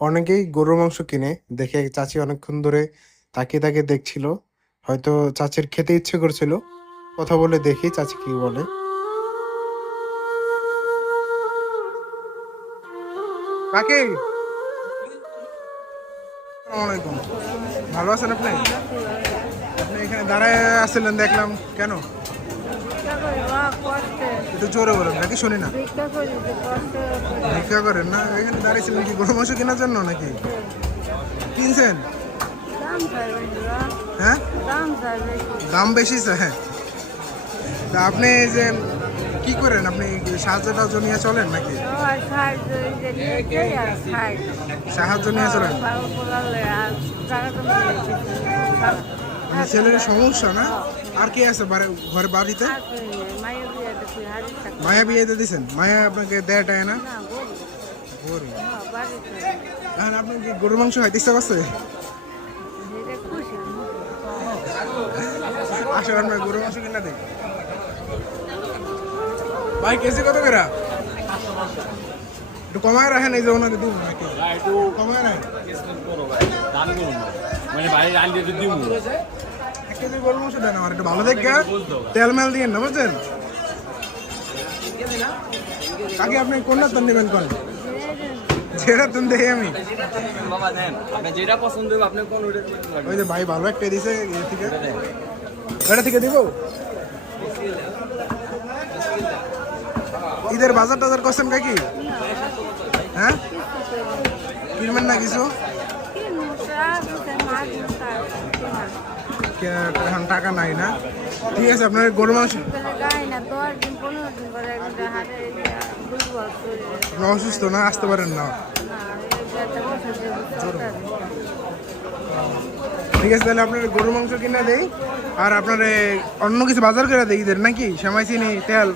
অনেকেই গরুর মাংস কিনে দেখে চাচি অনেকক্ষণ ধরে তাকিয়ে তাকিয়ে দেখছিল। হয়তো চাচির খেতে ইচ্ছে করছিল। কথা বলে দেখি চাচি কি বলে। কাকি! আসসালামাইকুম ভালো আছেন আপনি? আপনি এখানে দাঁড়ায় আসছিলেন দেখলাম। কেন? একটু জোরে বলেন নাকি শুনি না? ভিক্ষা করেন না? এখানে দাঁড়িয়েছিলেন কি গরু মাংস কেনার জন্য নাকি? কিনছেন? হ্যাঁ? দাম বেশি। হ্যাঁ তা আপনি যে কি করেন? আপনি সাহায্য টাহায্য নিয়ে চলেন নাকি? সাহায্য নিয়ে চলেন। আপনার ছেলের সমস্যা না? আর কে আছে ঘরে বাড়িতে? দেখি মায়া বিয়েতে দিছেন? মায়া আপনাকে দেয় টায় না? হ্যাঁ এখন আপনি কি গরুর মাংস খাইতে ইচ্ছা করছে? আসলে আমরা গরুর মাংস কিনা দিই। ভাই কেজি কত করে? একটু কমায় রাখেন এই যে ওনাকে দিব নাকি? কমায় রাখেন। মানে ভাই আনতে দিব কেজি গরুর মাংস দেন আমার একটু ভালো দেখে তেল মেল দিয়ে না বুঝছেন? কাকি আপনি কোনটা তো নেবেন কোন ছেড়ে তুমি দেখি আমি। বাবা নেন আপনি যেটা পছন্দ হবে আপনি কোন ওই যে ভাই ভালো একটা দিছে ইয়ে থেকে। দিব? ঈদের বাজার টাজার করছেন কাকি? হ্যাঁ? কিনবেন না কিছু? এখন টাকা নাই না? ঠিক আছে, আপনার গরু মাংস? অসুস্থ না? আসতে পারেন না? ঠিক আছে, তাহলে আপনার গরু মাংস কিনা দেই, আর আপনার অন্য কিছু বাজার করে দেই ঈদের, নাকি? সেমাই, চিনি, তেল?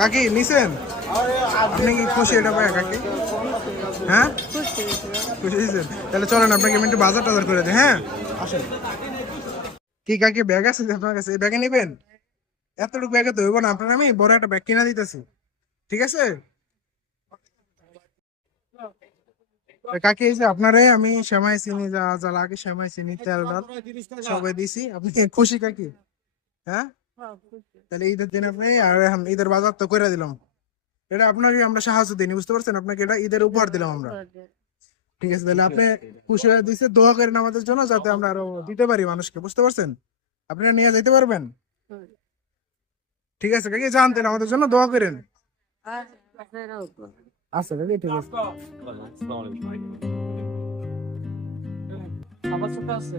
কাকি, নিছেন? আপনি কি খুশি এটা পায় কাকি হ্যাঁ? খুশি। খুশি হয়েছেন? তাহলে চলেন আপনাকে আমি একটু বাজার টাজার করে দিই হ্যাঁ? আসেন। কি কাকি ব্যাগ আছে আপনার কাছে? এই ব্যাগে নেবেন? এতটুকু ব্যাগে তো হইব না আপনার আমি বড় একটা ব্যাগ কিনা দিতেছি। ঠিক আছে? কাকি এই যে আপনারে আমি সেমাই চিনি যা যা লাগে সেমাই চিনি তেল ডাল সবাই দিছি। আপনি খুশি কাকি? হ্যাঁ? তাহলে ঈদের দিন আপনি আর ঈদের বাজার তো করে দিলাম। এটা আপনাকে আমরা সাহায্য দিইনি বুঝতে পারছেন? আপনাকে এটা ঈদের উপহার দিলাম আমরা। ঠিক আছে তাহলে আপনি খুশি হয়ে দিচ্ছে দোয়া করেন আমাদের জন্য যাতে আমরা আরও দিতে পারি মানুষকে বুঝতে পারছেন? আপনারা নিয়ে যেতে পারবেন? ঠিক আছে কাকি জানতেন আমাদের জন্য দোয়া করেন। আচ্ছা কাকি ঠিক আছে। আসসালামু আলাইকুম। ছোট আছে।